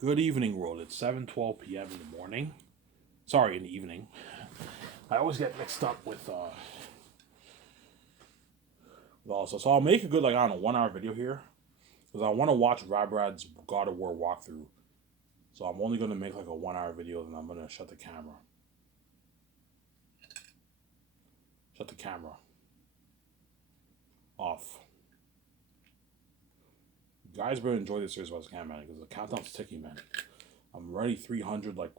Good evening, world. It's 7:12 p.m. in the morning. Sorry, in the evening. I always get mixed up with also. So I'll make a good, like, I don't know, 1 hour video here because I want to watch Rabrad's God of War walkthrough. So I'm only gonna make like a 1 hour video, and I'm gonna shut the camera. Shut the camera off. You guys better enjoy this series while I can, man, because the countdown's ticking, man. I'm already 300, like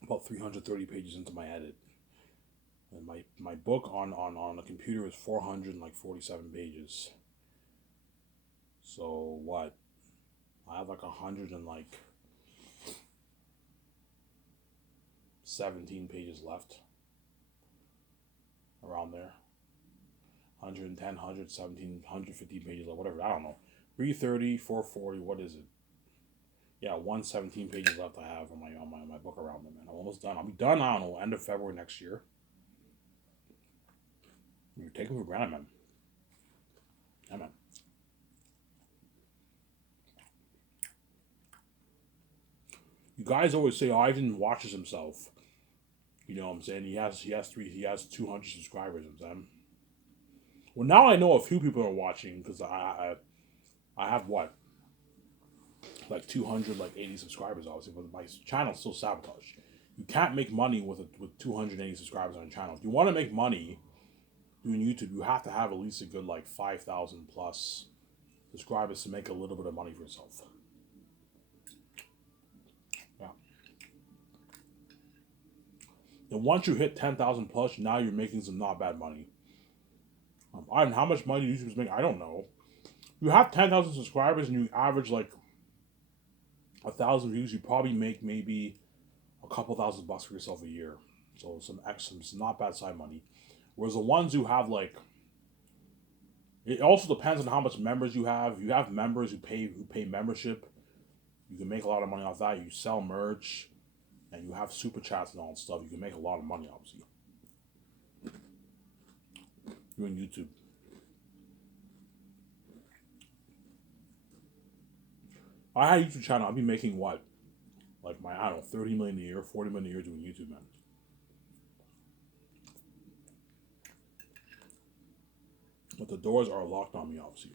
about 330 pages into my edit. And my book on the computer is 447 pages. So what? I have like 17 pages left. Around there. 110, 117, 115 pages or whatever. I don't know. 330, 440, what is it? Yeah, 117 pages left I have on my book around them, man. I'm almost done. I'll be done, I don't know, end of February next year. You're taking for granted, man. Yeah, man. You guys always say, oh, Ivan watches himself. You know what I'm saying? He has 200 subscribers. I'm saying. Well, now I know a few people are watching because I have what, like 200, like 80 subscribers, obviously, but my channel's still sabotaged. You can't make money with 280 subscribers on a channel. If you want to make money doing YouTube, you have to have at least a good like 5,000 plus subscribers to make a little bit of money for yourself. Yeah. And once you hit 10,000 plus, now you're making some not bad money. I don't know how much money YouTubers make. I don't know. You have 10,000 subscribers and you average like 1,000 views. You probably make maybe a couple $1,000 for yourself a year. So some not bad side money. Whereas the ones who have like, it also depends on how much members you have. You have members who pay membership. You can make a lot of money off that. You sell merch, and you have super chats and all that stuff. You can make a lot of money, obviously. Doing YouTube. I had a YouTube channel. I'd be making what? Like I don't know, 30 million a year, 40 million a year doing YouTube, man. But the doors are locked on me, obviously.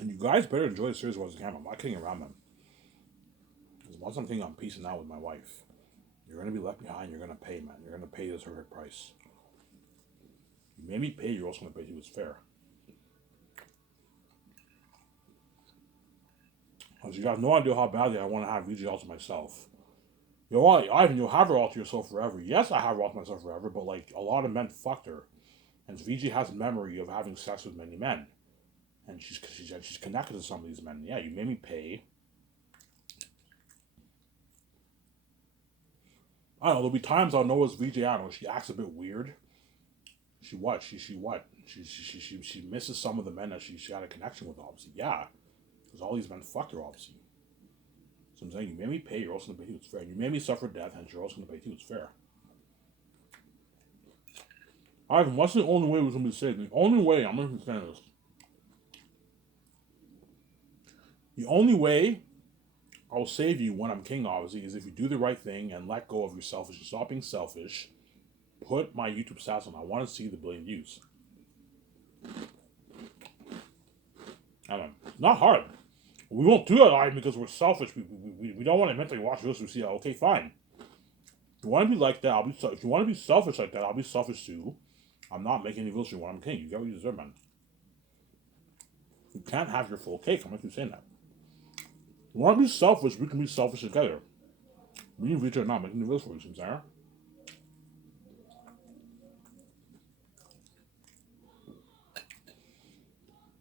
And you guys better enjoy the series while you can. I'm not kidding around, man. Because once I'm thinking I'm peacing out with my wife, you're going to be left behind. You're going to pay, man. You're going to pay this horrific price. You made me pay. You're also going to pay too. It's fair. Because you have no idea how badly I want to have VJ all to myself. You know what, Ivan, you'll have her all to yourself forever. Yes, I have her all to myself forever, but like a lot of men fucked her. And VJ has a memory of having sex with many men. And she's connected to some of these men. Yeah, you made me pay. I don't know, there'll be times I'll know it's VJ, I don't know, she acts a bit weird. She misses some of the men that she had a connection with, obviously. Yeah. Because all these men fucked her, obviously. So I'm saying, you made me pay, you're also going to pay too, it's fair. You made me suffer death, and you're also going to pay too, it's fair. Ivan, what's the only way we're going to be saved? The only way, I'm going to understand this. The only way I'll save you when I'm king, obviously, is if you do the right thing and let go of your selfishness. Stop being selfish. Put my YouTube stats on. I want to see the billion views. I mean, it's not hard. We won't do that, Ivan, because we're selfish. We don't want to mentally watch this. We see, okay, fine. If you want to be like that, I'll be. If you want to be selfish like that, I'll be selfish too. I'm not making any videos when I'm king. You get what you deserve, man. You can't have your full cake. I'm not saying that. You want to be selfish, we can be selfish together. Me and Vito are not making the videos for you, Sarah.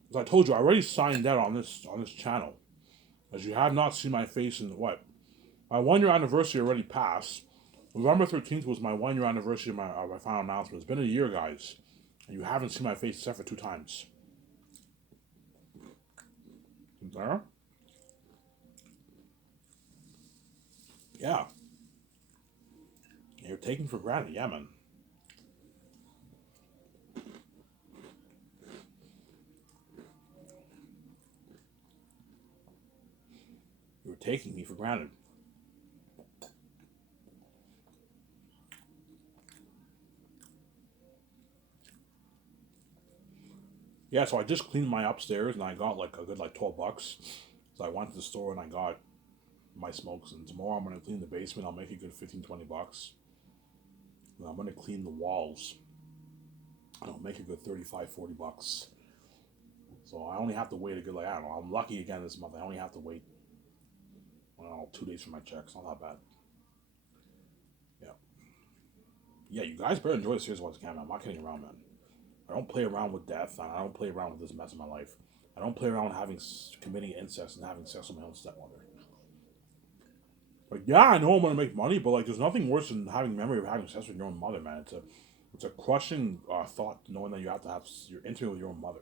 As I told you, I already signed out on this channel. As you have not seen my face in what? My 1 year anniversary already passed. November 13th was my 1 year anniversary of my final announcement. It's been a year, guys. And you haven't seen my face except for 2 times. Sarah? Yeah, you're taking for granted. Yeah, man. You're taking me for granted. Yeah, so I just cleaned my upstairs and I got like a good like $12. So I went to the store and I got my smokes, and tomorrow I'm gonna clean the basement. I'll make a good 15, $20. And I'm gonna clean the walls. And I'll make a good 35, $40. So I only have to wait a good like I don't know. I'm lucky again this month. I only have to wait 2 days for my checks. Not that bad. Yeah. Yeah, you guys better enjoy the series once again, man. I'm not kidding around, man. I don't play around with death. I don't play around with this mess in my life. I don't play around with committing incest and having sex with my own stepmother. Like, yeah, I know I'm gonna make money, but like, there's nothing worse than having memory of having sex with your own mother, man. It's a crushing thought knowing that you have to have you're intimate with your own mother.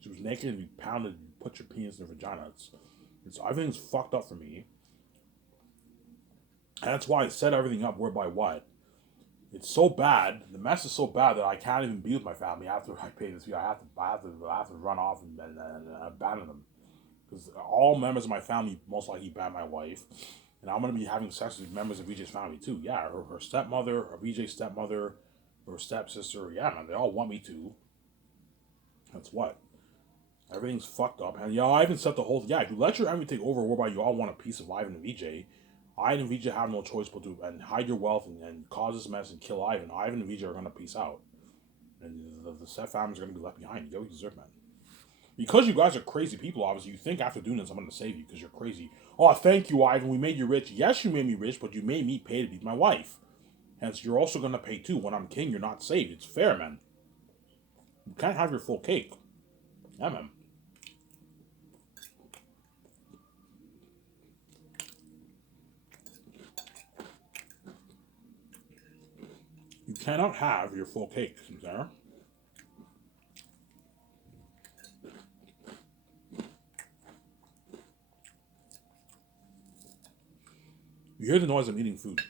She was naked and you pounded, you put your penis in her vagina. It's everything's fucked up for me, and that's why I set everything up word by what. It's so bad. The mess is so bad that I can't even be with my family after I pay this fee. I have to run off and abandon them because all members of my family most likely ban my wife, and I'm gonna be having sex with members of VJ's family too. Yeah, her stepmother, her VJ's stepmother, her stepsister. Yeah, man, they all want me to. That's what. Everything's fucked up, and I even set the whole. Yeah, if you let your enemy take over, whereby you all want a piece of Ivan and VJ, Ivan and VJ have no choice but to and hide your wealth and cause this mess and kill Ivan. Ivan and VJ are gonna peace out, and the Seth families are gonna be left behind. You get what you deserve, man. Because you guys are crazy people, obviously, you think after doing this, I'm gonna save you because you're crazy. Oh, thank you, Ivan. We made you rich. Yes, you made me rich, but you made me pay to be my wife. Hence, you're also gonna pay too. When I'm king, you're not saved. It's fair, man. You can't have your full cake. Yeah, man. You cannot have your full cake, Sarah. You hear the noise I'm eating food.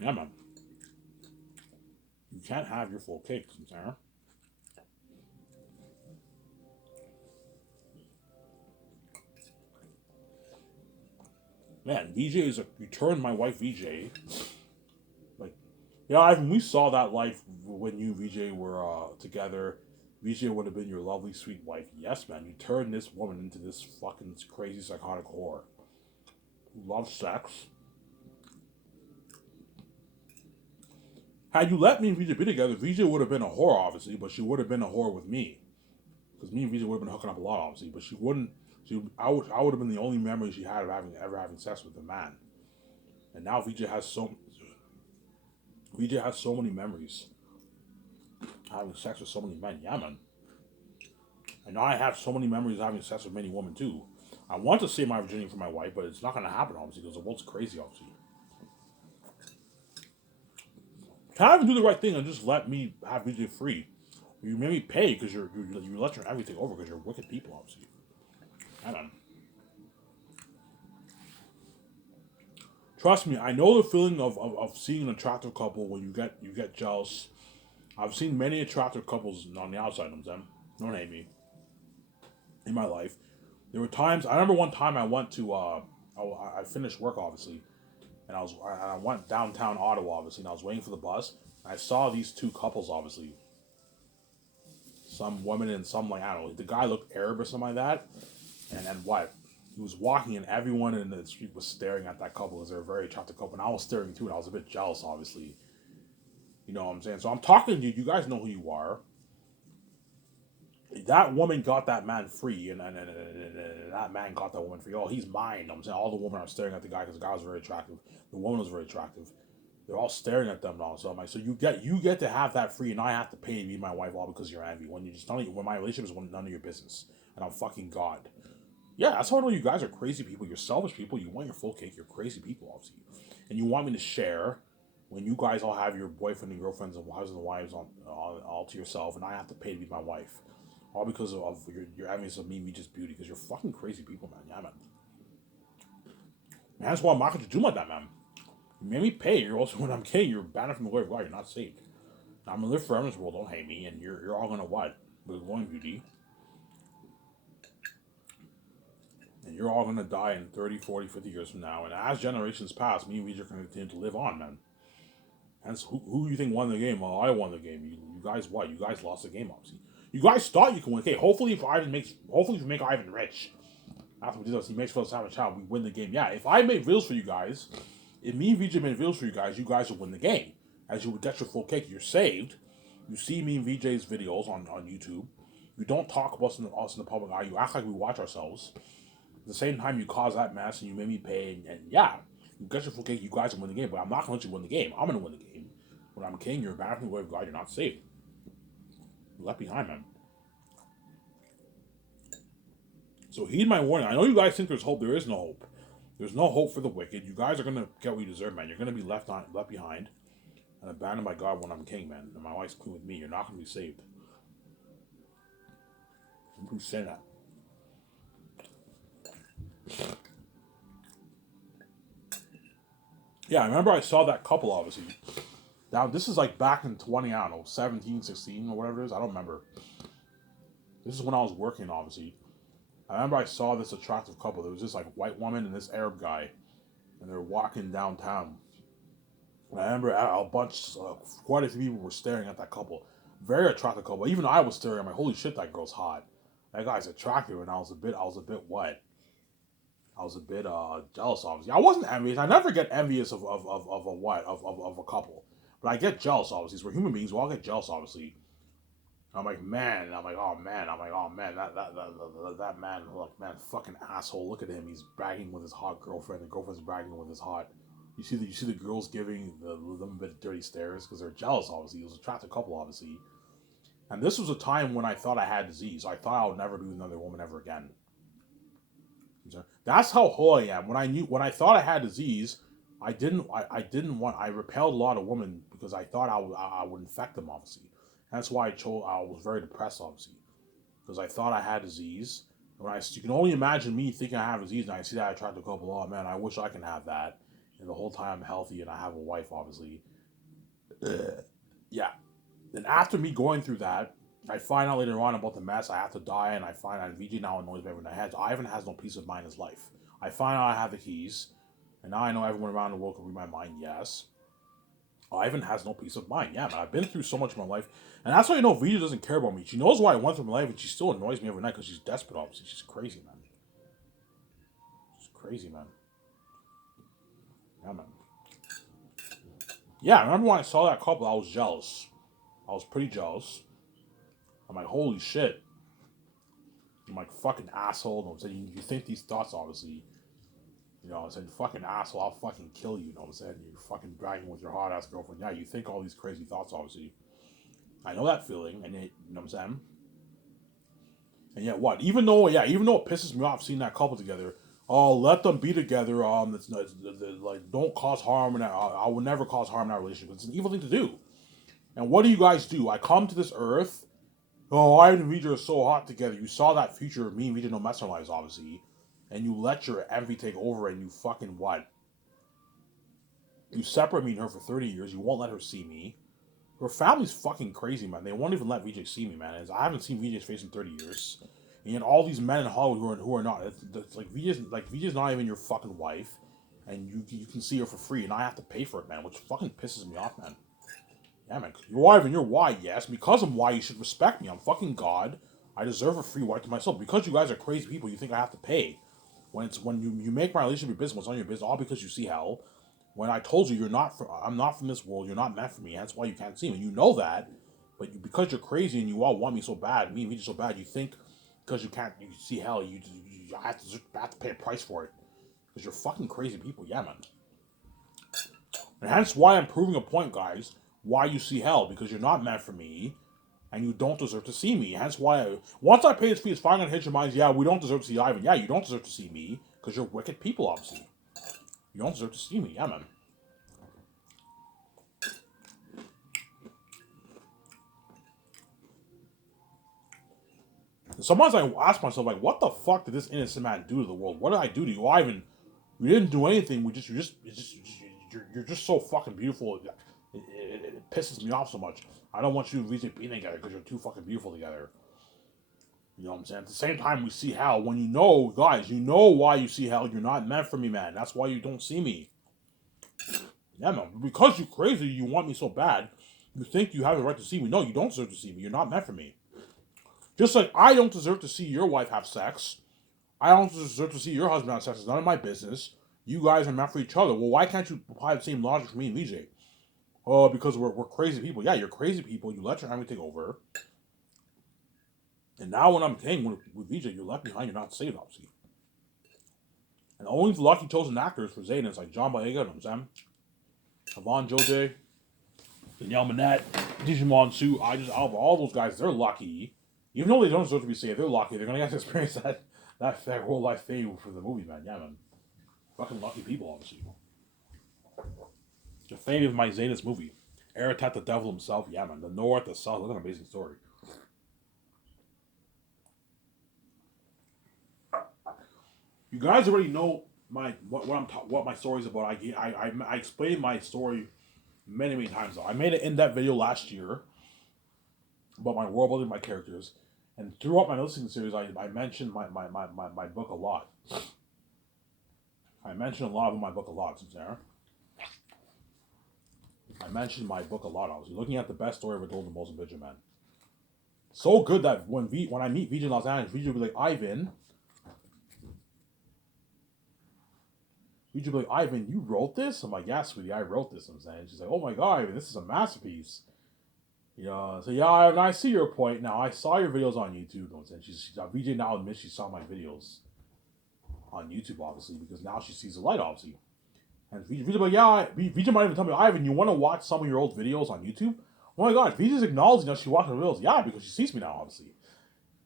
Yeah, man. You can't have your full cake, Sarah. Man, VJ is you turned my wife VJ. Like, yeah, Ivan, we saw that life when you and VJ were together. VJ would have been your lovely, sweet wife. Yes, man, you turned this woman into this fucking crazy, psychotic whore who loves sex. Had you let me and VJ be together, VJ would have been a whore, obviously, but she would have been a whore with me. Because me and VJ would have been hooking up a lot, obviously, but she wouldn't. I would have been the only memory she had of having sex with a man. And now VJ has so many memories having sex with so many men. Yeah, man. And now I have so many memories of having sex with many women too. I want to save my virginity for my wife, but it's not going to happen, obviously, because the world's crazy, obviously. Can I even do the right thing and just let me have VJ free? You made me pay because you let your everything over because you're wicked people, obviously. I don't know. Trust me, I know the feeling of seeing an attractive couple when you get jealous. I've seen many attractive couples on the outside of them. Don't hate me. In my life, there were times. I remember one time I went to. I finished work obviously, and I went downtown Ottawa obviously, and I was waiting for the bus. I saw these two couples obviously, some woman and some like I don't know. The guy looked Arab or something like that, and then what? He was walking, and everyone in the street was staring at that couple because they're a very attractive couple. And I was staring too, and I was a bit jealous, obviously. You know what I'm saying? So I'm talking to you. You guys know who you are. That woman got that man free, and that man got that woman free. Oh, he's mine. I'm saying all the women are staring at the guy because the guy was very attractive. The woman was very attractive. They're all staring at them now. So I'm like, so you get to have that free, and I have to pay to be my wife all because you're envy. When you just telling when my relationship is none of your business, and I'm fucking God. Yeah, that's how I know you guys are crazy people. You're selfish people. You want your full cake. You're crazy people, obviously, and you want me to share when you guys all have your boyfriend and girlfriends and husbands and wives all to yourself, and I have to pay to be my wife. All because of your evidence of me just beauty, because you're fucking crazy people, man. Yeah, man. And that's why I'm not going to do like that, man. You made me pay. You're also, when I'm king, you're banned from the way of God. You're not saved. Now, I'm going to live forever in this world. Don't hate me. And you're all going to what? With glowing beauty. And you're all going to die in 30, 40, 50 years from now. And as generations pass, me and Weezer are going to continue to live on, man. Hence, who do you think won the game? Well, I won the game. You guys what? You guys lost the game, obviously. You guys thought you could win. Okay, hopefully if we make Ivan rich, after we do this, he makes us have a child, we win the game. Yeah, if I made videos for you guys, if me and VJ made videos for you guys would win the game. As you would get your full cake, you're saved. You see me and VJ's videos on YouTube. You don't talk about us in the public eye. You act like we watch ourselves. At the same time, you cause that mess and you made me pay. And yeah, you get your full cake, you guys will win the game. But I'm not going to let you win the game. I'm going to win the game. When I'm king, you're banned from the way of God. You're not saved. You're left behind, man. So heed my warning. I know you guys think there's hope. There is no hope. There's no hope for the wicked. You guys are going to get what you deserve, man. You're going to be left behind and abandoned by God when I'm king, man. And my wife's queen with me. You're not going to be saved. Who's saying that? Yeah, I remember I saw that couple, obviously. Now, this is like back in 20, I don't know, 17, 16, or whatever it is. I don't remember. This is when I was working, obviously. I remember I saw this attractive couple. There was this like white woman and this Arab guy. And they were walking downtown. And I remember quite a few people were staring at that couple. Very attractive couple. Even I was staring. I'm like, holy shit, that girl's hot. That guy's attractive. And I was a bit what? I was a bit jealous, obviously. I wasn't envious. I never get envious of a couple. But I get jealous, obviously. We're human beings. We all get jealous, obviously. I'm like, man. And I'm like, oh, man. That man, look, man, fucking asshole. Look at him. He's bragging with his hot girlfriend. The girlfriend's bragging with his hot. You see the girls giving them a bit of dirty stares because they're jealous, obviously. It was a attractive couple, obviously. And this was a time when I thought I had disease. I thought I would never be with another woman ever again. That's how whole I am. When I thought I had disease, I repelled a lot of women because I thought I would infect them, obviously. That's why I was very depressed, obviously, because I thought I had disease. You can only imagine me thinking I have disease, and I see that I tried to couple. Oh man, I wish I can have that. And the whole time I'm healthy, and I have a wife, obviously. Yeah. Then after me going through that, I find out later on about the mess. I have to die, and I find out VG now annoys me every night. Ivan has no peace of mind in his life. I find out I have the keys, and now I know everyone around the world can read my mind. Yes. Ivan has no peace of mind. Yeah, man. I've been through so much in my life. And that's why you know VG doesn't care about me. She knows what I went through in my life, and she still annoys me every night because she's desperate, obviously. She's crazy, man. She's crazy, man. Yeah, man. Yeah, I remember when I saw that couple, I was jealous. I was pretty jealous. I'm like, holy shit. I'm like, fucking asshole. You know what I'm saying? You think these thoughts, obviously. You know what I'm saying? Fucking asshole, I'll fucking kill you. You know what I'm saying? You're fucking bragging with your hot ass girlfriend. Yeah, you think all these crazy thoughts, obviously. I know that feeling, and you know what I'm saying? And yet, what? Even though it pisses me off seeing that couple together, oh, let them be together. Like, don't cause harm, and I would never cause harm in our relationship. It's an evil thing to do. And what do you guys do? I come to this earth. Oh, I and Vijay are so hot together. You saw that future of me and Vijay no mess our lives, obviously. And you let your envy take over and you fucking what? You separate me and her for 30 years. You won't let her see me. Her family's fucking crazy, man. They won't even let Vijay see me, man. I haven't seen Vijay's face in 30 years. And yet all these men in Hollywood who are not. It's like Vijay's not even your fucking wife. And you can see her for free. And I have to pay for it, man. Which fucking pisses me off, man. Yeah, man. You're wife and you're why, yes. Because I'm why, you should respect me. I'm fucking God. I deserve a free wife to myself. Because you guys are crazy people, you think I have to pay. When you make my relationship your business, what's on your business, all because you see hell. When I told you I'm not from this world, you're not meant for me. That's why you can't see me. You know that, but because you're crazy and you all want me so bad, me and you so bad, you think because you see hell, you have to pay a price for it. Because you're fucking crazy people, yeah, man. And hence why I'm proving a point, guys. Why you see hell, because you're not meant for me, and you don't deserve to see me. Hence why once I pay his fee, it's finally gonna hit your minds. Yeah, we don't deserve to see Ivan. Yeah, you don't deserve to see me because you're wicked people, obviously. You don't deserve to see me, yeah, man. And sometimes I ask myself, like, what the fuck did this innocent man do to the world? What did I do to you, Ivan? We didn't do anything. You're just so fucking beautiful. It pisses me off so much. I don't want you and VJ being together because you're too fucking beautiful together. You know what I'm saying? At the same time, we see hell. When you know, guys, you know why you see hell. You're not meant for me, man. That's why you don't see me. Yeah, man. Because you're crazy, you want me so bad. You think you have the right to see me. No, you don't deserve to see me. You're not meant for me. Just like I don't deserve to see your wife have sex. I don't deserve to see your husband have sex. It's none of my business. You guys are meant for each other. Well, why can't you apply the same logic for me and VJ? Oh, because we're crazy people. Yeah, you're crazy people. You let your family take over. And now when I'm playing with VJ, you're left behind. You're not saved, obviously. And only the lucky chosen actors for Zayn is like John Boyega, you know what I'm saying? Yvonne Jose, Danielle Manette, Digimon Sue. Out of all those guys, they're lucky. Even though they don't deserve to be saved, they're lucky. They're gonna get to experience that whole life fame for the movie, man. Yeah, man. Fucking lucky people, obviously. The fame of my Zanus movie. Aratat the Devil himself, yeah, man. The North, the South. What an amazing story. You guys already know what my story is about. I explained my story many times. Though I made an in-depth video last year about my world building, my characters, and throughout my listening series, I mentioned my book a lot. I mentioned a lot of my book a lot, Sarah. I mentioned my book a lot. I was looking at the best story ever told in the most Vision Man. So good that when I meet VJ in Los Angeles, VJ will be like, Ivan. VJ will be like, Ivan, you wrote this? I'm like, yeah, sweetie, I wrote this. I'm saying. She's like, oh my god, Ivan, this is a masterpiece. You know, so yeah, I see your point. Now I saw your videos on YouTube. And she's VJ now admits she saw my videos on YouTube, obviously, because now she sees the light, obviously. And VJ like, yeah, VJ might even tell me, Ivan, you want to watch some of your old videos on YouTube? Oh my god, VJ's acknowledging that she watches my videos. Yeah, because she sees me now, obviously.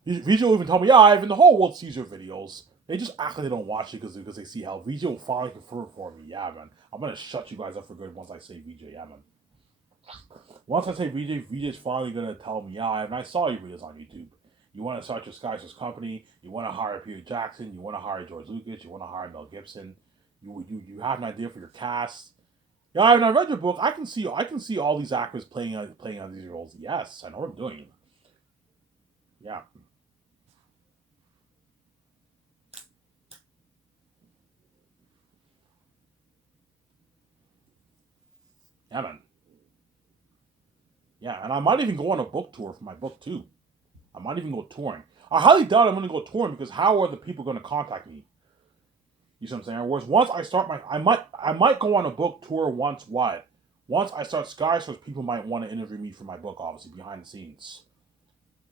VJ will even tell me, yeah, Ivan, the whole world sees your videos. They just act like they don't watch it because they see hell. VJ will finally confirm for me. Yeah, man. I'm going to shut you guys up for good once I say VJ. Yeah, man. Once I say VJ's finally going to tell me, yeah, Ivan, I saw your videos on YouTube. You want to start your Skysers company. You want to hire Peter Jackson. You want to hire George Lucas. You want to hire Mel Gibson. You have an idea for your cast. Yeah, Ivan, I read your book. I can see all these actors playing on these roles. Yes, I know what I'm doing. Yeah. Yeah, man. Yeah, and I might even go on a book tour for my book too. I might even go touring. I highly doubt I'm going to go touring because how are the people going to contact me? You see what I'm saying? Whereas once I start I might go on a book tour once. What? Once I start Skyscrapers, people might want to interview me for my book, obviously behind the scenes.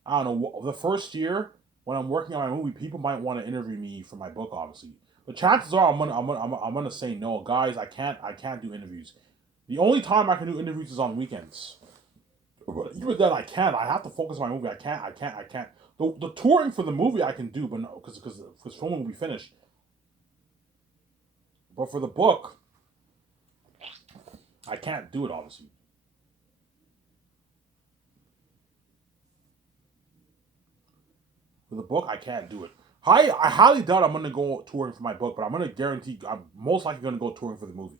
I don't know. The first year when I'm working on my movie, people might want to interview me for my book, obviously. But chances are I'm gonna say no, guys. I can't do interviews. The only time I can do interviews is on weekends. But even then, I can't. I have to focus on my movie. I can't. The touring for the movie I can do, but no, because filming will be finished. But for the book, I can't do it, obviously. For the book, I can't do it. I highly doubt I'm going to go touring for my book, but I'm going to guarantee I'm most likely going to go touring for the movie.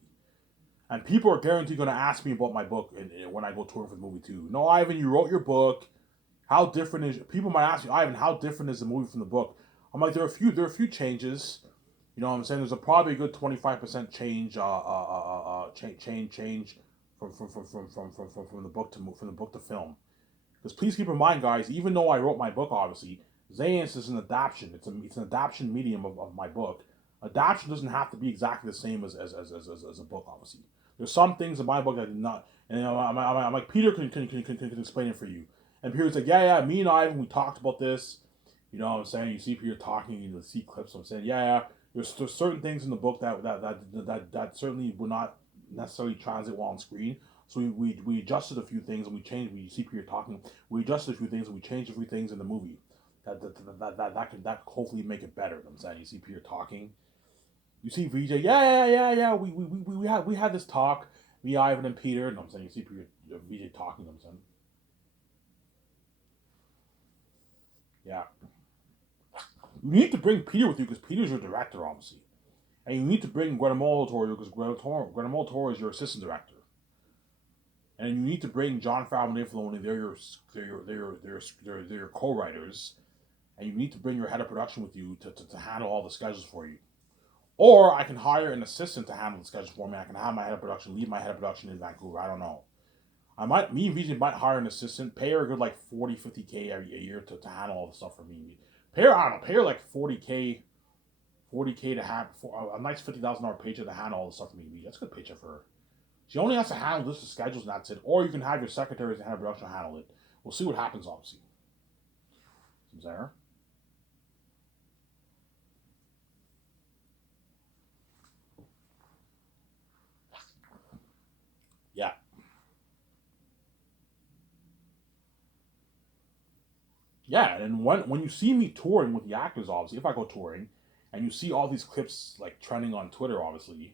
And people are guaranteed going to ask me about my book when I go touring for the movie too. No, Ivan, you wrote your book. How different is? People might ask me, Ivan, how different is the movie from the book? I'm like, there are a few changes. You know what I'm saying? There's probably a good 25% change, change from the book to film. Because please keep in mind, guys, even though I wrote my book, obviously, Zayans is an adaptation. It's an adaptation medium of my book. Adaptation doesn't have to be exactly the same as a book, obviously. There's some things in my book that did not. And you know, I'm like, Peter can explain it for you. And Peter's like, yeah, me and Ivan, we talked about this. You know what I'm saying? You see Peter talking, you see clips. I'm saying, yeah. There's certain things in the book that certainly would not necessarily translate well on screen. So we adjusted a few things and we changed. We see Peter talking. We adjusted a few things and we changed a few things in the movie. That could hopefully make it better. I'm saying you see Peter talking. You see VJ. Yeah. We had this talk. Me, Ivan, and Peter. And I'm saying you see Peter, VJ talking. I'm saying. Yeah. You need to bring Peter with you because Peter's your director, obviously. And you need to bring Guatemala Toro because Guatemala Toro is your assistant director. And you need to bring John Favreau and Dave Filoni. They're your co-writers, and you need to bring your head of production with you to handle all the schedules for you. Or I can hire an assistant to handle the schedules for me. I can have my head of production leave my head of production in Vancouver. I don't know. Me and VJ might hire an assistant, pay her a good like 40, 50K a year to handle all the stuff for me. Pay her, I don't know, pay her like 40K to have a nice $50,000 paycheck to handle all the stuff for me. That's a good paycheck for her. She only has to handle this schedules and that's it. Or you can have your secretaries and head of production handle it. We'll see what happens, obviously. Is there? Yeah. Yeah, and when you see me touring with the actors, obviously, if I go touring, and you see all these clips like trending on Twitter, obviously,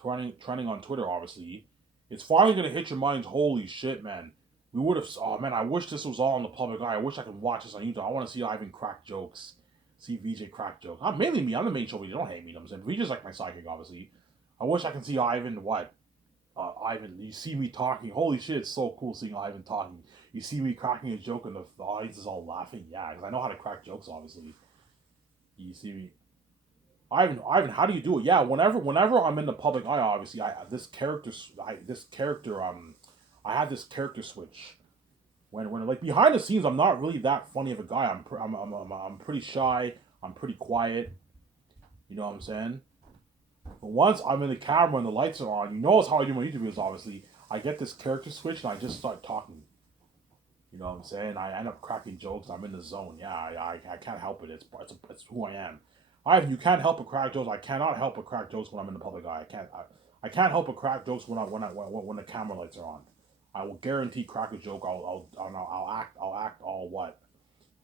trending on Twitter, obviously, it's finally gonna hit your minds. Holy shit, man! We would have. Oh man, I wish this was all in the public eye. I wish I could watch this on YouTube. I want to see Ivan crack jokes, see VJ crack jokes. Not mainly me. I'm the main show. VJ. Don't hate me. I'm saying VJ's like my sidekick, obviously. I wish I can see Ivan. What? Ivan, you see me talking. Holy shit, it's so cool seeing Ivan talking. You see me cracking a joke and the audience is all laughing. Yeah, because I know how to crack jokes, obviously. You see me. Ivan, how do you do it? Yeah, whenever I'm in the public eye, obviously, I have this character switch. When like behind the scenes, I'm not really that funny of a guy. I'm pretty shy. I'm pretty quiet. You know what I'm saying? But once I'm in the camera and the lights are on, you notice how I do my YouTube videos. Obviously, I get this character switch and I just start talking. You know what I'm saying? I end up cracking jokes. I'm in the zone. Yeah, I can't help it. It's who I am. You can't help but crack jokes. I cannot help but crack jokes when I'm in the public eye. I can't help but crack jokes when the camera lights are on. I will guarantee crack a joke. I'll act all what?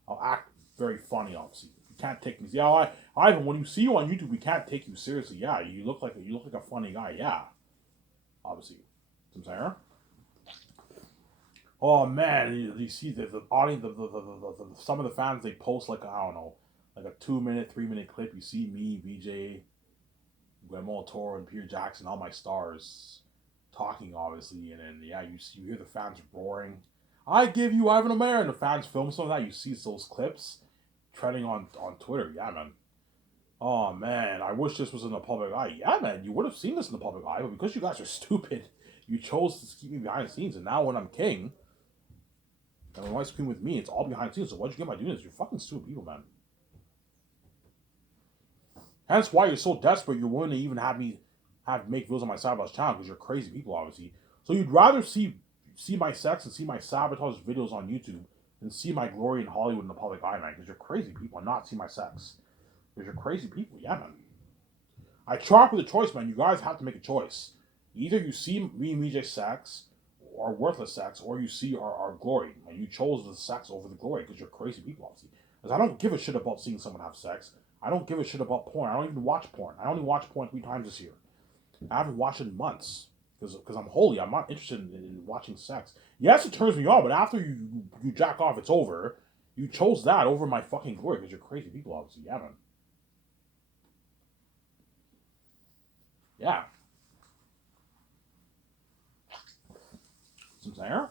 I'll act very funny. Obviously, you can't take me. Yeah, Ivan. When you see you on YouTube, we can't take you seriously. Yeah, you look like a funny guy. Yeah, obviously. I'm saying. Oh man, you see the audience, some of the fans they post like I don't know, like a 2 minute, 3 minute clip. You see me, VJ, Guillermo Toro, and Peter Jackson, all my stars, talking obviously, and then yeah, you hear the fans roaring. I give you Ivan O'Mara, and the fans film some of that. You see those clips trending on Twitter. Yeah, man. Oh man, I wish this was in the public eye. Yeah, man, you would have seen this in the public eye, but because you guys are stupid, you chose to keep me behind the scenes. And now when I'm king, and when White's queen with me, it's all behind the scenes. So why'd you get my doing this? You're fucking stupid people, man. Hence why you're so desperate. You're willing to even have me make videos on my Sabotage channel because you're crazy people, obviously. So you'd rather see my sex and see my Sabotage videos on YouTube than see my glory in Hollywood in the public eye, man. Because you're crazy people and not see my sex. Because you're crazy people, yeah, man. I chalk with a choice, man. You guys have to make a choice. Either you see me and VJ sex, or worthless sex, or you see our glory, and you chose the sex over the glory because you're crazy people, obviously. Because I don't give a shit about seeing someone have sex. I don't give a shit about porn. I don't even watch porn. I only watched porn 3 times this year. I haven't watched it in months because I'm holy. I'm not interested in watching sex. Yes, it turns me on, but after you jack off, it's over. You chose that over my fucking glory because you're crazy people, obviously. Yeah, man. Yeah. Some there.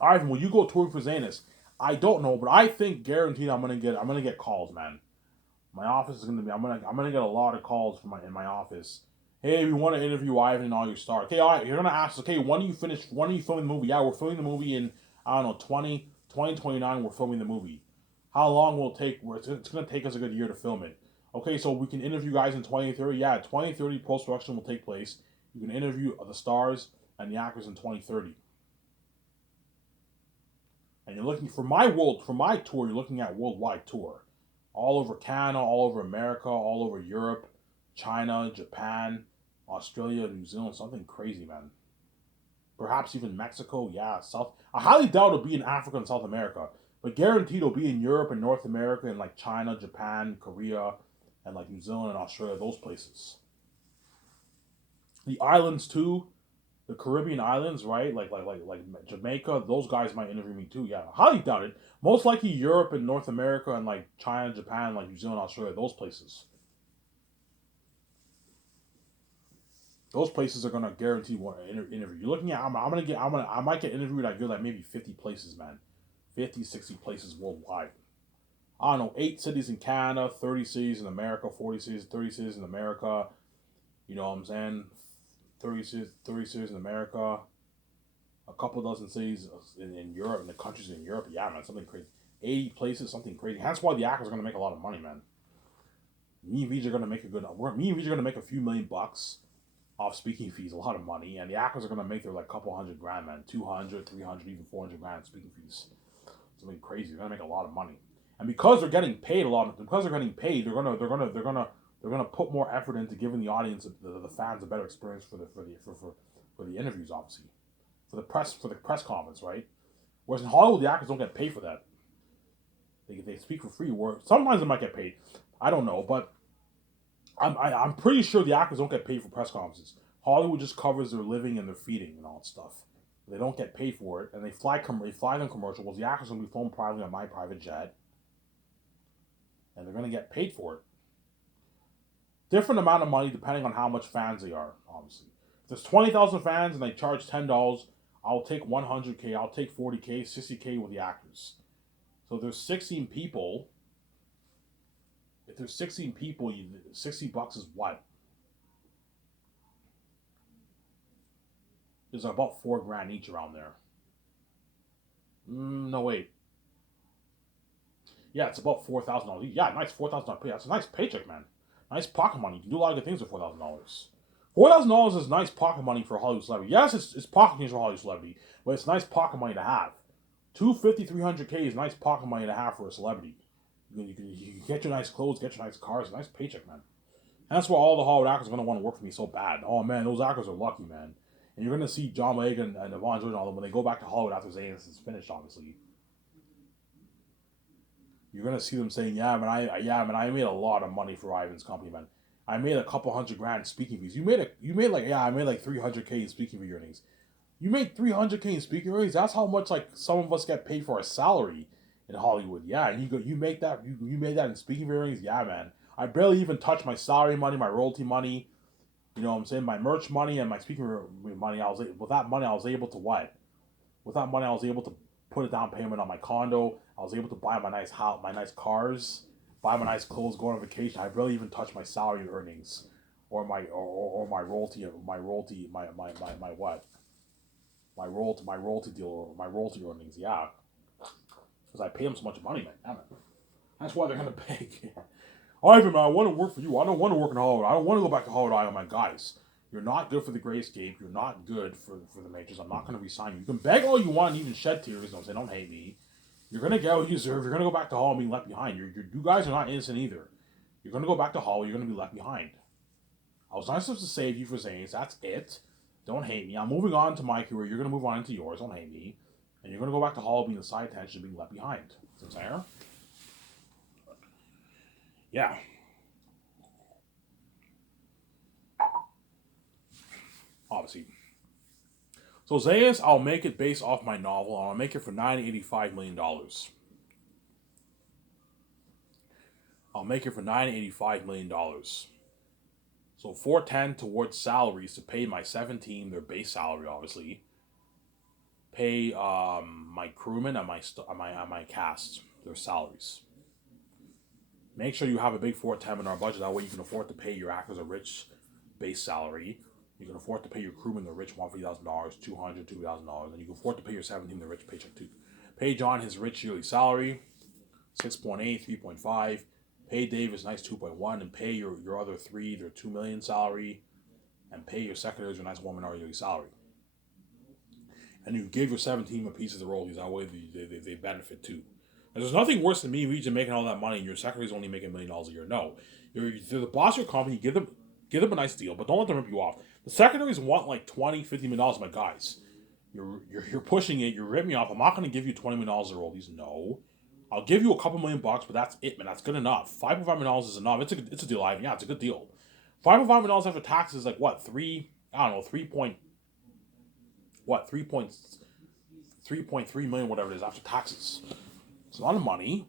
Ivan, will you go touring for Zanus? I don't know, but I think guaranteed I'm gonna get calls, man. My office is gonna be I'm gonna get a lot of calls from my office. Hey, we want to interview Ivan and all your stars. Okay, all right, you're gonna ask. Okay, when do you finish? When are you filming the movie? Yeah, we're filming the movie in I don't know 2029. We're filming the movie. How long will it take? It's gonna take us a good year to film it. Okay, so we can interview guys in 2030. Yeah, 2030 post production will take place. You can interview the stars and the actors in 2030. And you're looking for my tour. You're looking at worldwide tour, all over Canada, all over America, all over Europe, China, Japan, Australia, New Zealand, something crazy, man. Perhaps even Mexico. Yeah, South. I highly doubt it'll be in Africa and South America, but guaranteed it'll be in Europe and North America and like China, Japan, Korea, and like New Zealand and Australia. Those places. The islands too. the Caribbean islands, right? Like Jamaica, those guys might interview me too. Yeah, highly doubt it. Most likely Europe and North America and like China, Japan, like New Zealand, Australia, those places. Those places are gonna guarantee one interview. You're looking at I might get interviewed at good like maybe 50 places, man. 50, 60 places worldwide. I don't know, 8 cities in Canada, 30 cities in America, 40 cities, 30 cities in America. You know what I'm saying? 30 cities in America, a couple dozen cities in Europe, in the countries in Europe. Yeah, man, something crazy. 80 places, something crazy. That's why the actors are gonna make a lot of money, man. Me and VJ are gonna make a good. Me and VJ are gonna make a few million bucks off speaking fees, a lot of money, and the actors are gonna make their like couple hundred grand, man, 200, 300, even 400 grand speaking fees. Something crazy. They're gonna make a lot of money, and because they're getting paid a lot, because they're getting paid, they're gonna put more effort into giving the audience, the fans, a better experience for the interviews, obviously, for the press conference, right? Whereas in Hollywood, the actors don't get paid for that. They speak for free. Or sometimes they might get paid. I don't know, but I'm pretty sure the actors don't get paid for press conferences. Hollywood just covers their living and their feeding and all that stuff. They don't get paid for it, and they fly them commercials. The actors are gonna be flown privately on my private jet, and they're gonna get paid for it. Different amount of money depending on how much fans they are. Obviously, if there's 20,000 fans and they charge $10, I'll take 100K. I'll take 40K, 60K with the actors. So there's 16 people. If there's 16 people, $60 is what? There's about 4 grand each around there. No wait. Yeah, it's about $4,000. Yeah, nice $4,000 pay. That's a nice paycheck, man. Nice pocket money. You can do a lot of good things with $4,000. $4,000 is nice pocket money for a Hollywood celebrity. Yes, it's pocket money for a Hollywood celebrity, but it's nice pocket money to have. 250, 300K is nice pocket money to have for a celebrity. You can get your nice clothes, get your nice cars, nice paycheck, man. And that's why all the Hollywood actors are going to want to work for me so bad. Oh, man, those actors are lucky, man. And you're going to see John Legan and Yvonne George and all them when they go back to Hollywood after Zanus is finished, obviously. You're going to see them saying, yeah, man, I made a lot of money for Ivan's company, man. I made a couple $100,000 in speaking fees. I made like 300K in speaking fee earnings. You make 300K in speaking earnings. That's how much like some of us get paid for a salary in Hollywood. Yeah, and you make that you made that in speaking earnings. Yeah, man. I barely even touch my salary money, my royalty money. You know what I'm saying? My merch money and my speaking money. With that money I was able to what? With that money I was able to put a down payment on my condo. I was able to buy my nice house, my nice cars, buy my nice clothes, go on vacation. I barely even touch my salary earnings, or my royalty, my what? My royalty deal, or my royalty earnings. Yeah, because I pay them so much money, man. Damn it. That's why they're gonna pay. Ivan, man, I want to work for you. I don't want to work in Hollywood. I don't want to go back to Hollywood. I'm like, guys, you're not good for the Great Escape. You're not good for the majors. I'm not going to resign you. You can beg all you want and even shed tears. Don't say, don't hate me. You're going to get what you deserve. You're going to go back to Hollywood and be left behind. You guys are not innocent either. You're going to go back to Hollywood. You're going to be left behind. I was not supposed to save you for Zanes. That's it. Don't hate me. I'm moving on to my career. You're going to move on into yours. Don't hate me. And you're going to go back to Hollywood being the side attention, being left behind. See what I'm saying? Yeah. Obviously. So Zayas, I'll make it based off my novel. I'll make it for $985 million. I'll make it for $985 million. So 410 towards salaries to pay my 17, their base salary, obviously. Pay my crewmen and my cast their salaries. Make sure you have a big 410 in our budget. That way you can afford to pay your actors a rich base salary. You can afford to pay your crewmen the rich $150,000, $200,000, $2,000, and you can afford to pay your 17 the rich paycheck too. Pay John his rich yearly salary, 6.8, 3.5. Pay Dave his nice 2.1, and pay your other three their $2 million salary, and pay your secondaries your nice $1 million yearly salary. And you give your 17 a piece of the royalties. That way they benefit too. And there's nothing worse than me region making all that money and your secondaries only making $1 million a year. No, you're the boss of your company. Give them a nice deal, but don't let them rip you off. The secondaries want like $20, $50 million, my guys. You're pushing it. You're ripping me off. I'm not going to give you $20 million of royalties. No, I'll give you a couple $1 million, but that's it, man. That's good enough. $5.5 million is enough. It's a deal, Ivan. Yeah, it's a good deal. $5.5 million after taxes is like what? 3 point what 3.3 million, whatever it is, after taxes. It's a lot of money.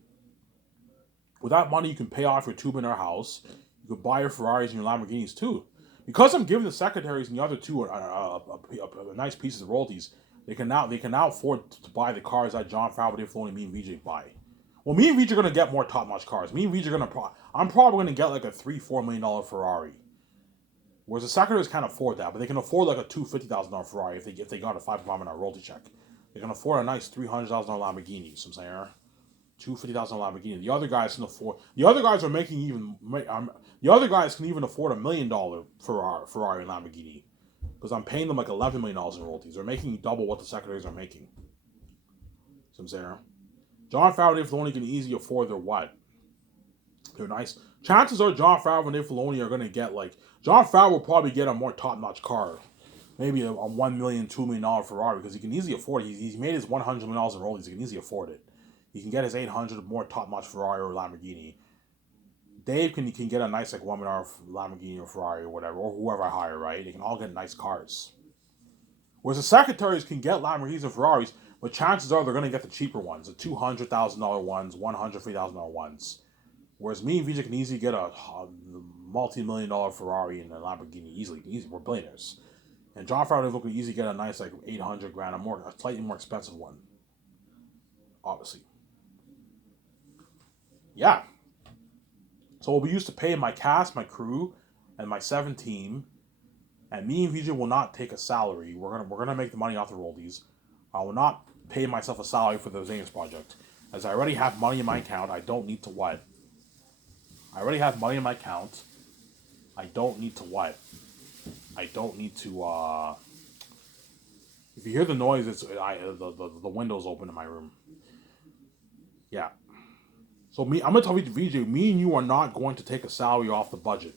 With that money, you can pay off your $2 million house. You can buy your Ferraris and your Lamborghinis too. Because I'm giving the secretaries and the other two a nice piece of royalties, they can now afford to buy the cars that John Favreau, Dave Filoni, me and VJ buy. Well, me and VJ are gonna get more top-notch cars. Me and VJ are I'm probably gonna get like a $3-4 million Ferrari. Whereas the secretaries can't afford that, but they can afford like a $250,000 Ferrari if they got a $5 million royalty check. They can afford a nice $300,000 Lamborghini. So I'm saying, $250,000 Lamborghini. The other guys can afford. The other guys are making even. The other guys can even afford $1 million Ferrari and Lamborghini, because I'm paying them like $11 million in royalties. They're making double what the secretaries are making. So I'm saying, John Favreau and Dave Filoni can easily afford their what? They're nice. Chances are John Favreau and Dave Filoni are gonna get like John Favreau will probably get a more top-notch car. Maybe a $1 million, $2 million Ferrari, because he can easily afford it. He's made his $100 million in royalties. He can easily afford it. He can get his 800 more top-notch Ferrari or Lamborghini. Dave can get a nice like $1 million Lamborghini or Ferrari or whatever, or whoever I hire, right? They can all get nice cars. Whereas the secretaries can get Lamborghinis and Ferraris, but chances are they're going to get the cheaper ones, the $200,000 ones, $150,000 ones. Whereas me and Vijay can easily get a multi-million-dollar Ferrari and a Lamborghini easily. We're billionaires. And John Favreau can easily get a nice like $800,000, a slightly more expensive one. Obviously. Yeah. So we'll be used to paying my cast, my crew, and my 7 team. And me and Vijay will not take a salary. We're gonna make the money off the royalties. I will not pay myself a salary for the Zanus project, as I already have money in my account. I don't need to what? I already have money in my account. I don't need to what? I don't need to. If you hear the noise, it's the window's open in my room. Yeah. So I'm gonna tell VJ, me and you are not going to take a salary off the budget.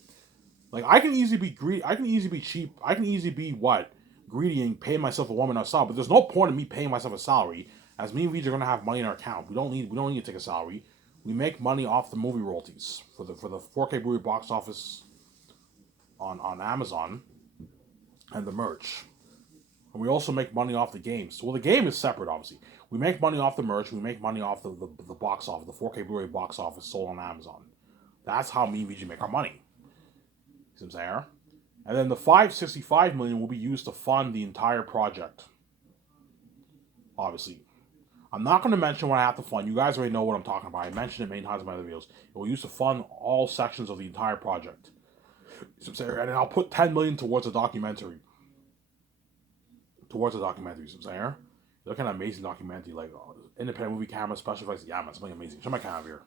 Like I can easily be greedy, I can easily be cheap, I can easily be what? Greedy and pay myself a woman or salary, but there's no point in me paying myself a salary, as me and VJ are gonna have money in our account. We don't need to take a salary. We make money off the movie royalties for the 4K Blu-ray box office on Amazon and the merch. And we also make money off the games. Well, the game is separate, obviously. We make money off the merch. We make money off the box office, the 4K Blu-ray box office sold on Amazon. That's how me and VG make our money. See what I'm saying? And then the $565 million will be used to fund the entire project. Obviously. I'm not going to mention what I have to fund. You guys already know what I'm talking about. I mentioned it many times in my other videos. It will use to fund all sections of the entire project. See what I'm saying? And then I'll put $10 million towards a documentary. See what I'm saying? Look at an amazing documentary, like independent movie camera, special effects. Yeah, man, something amazing. Show my camera here.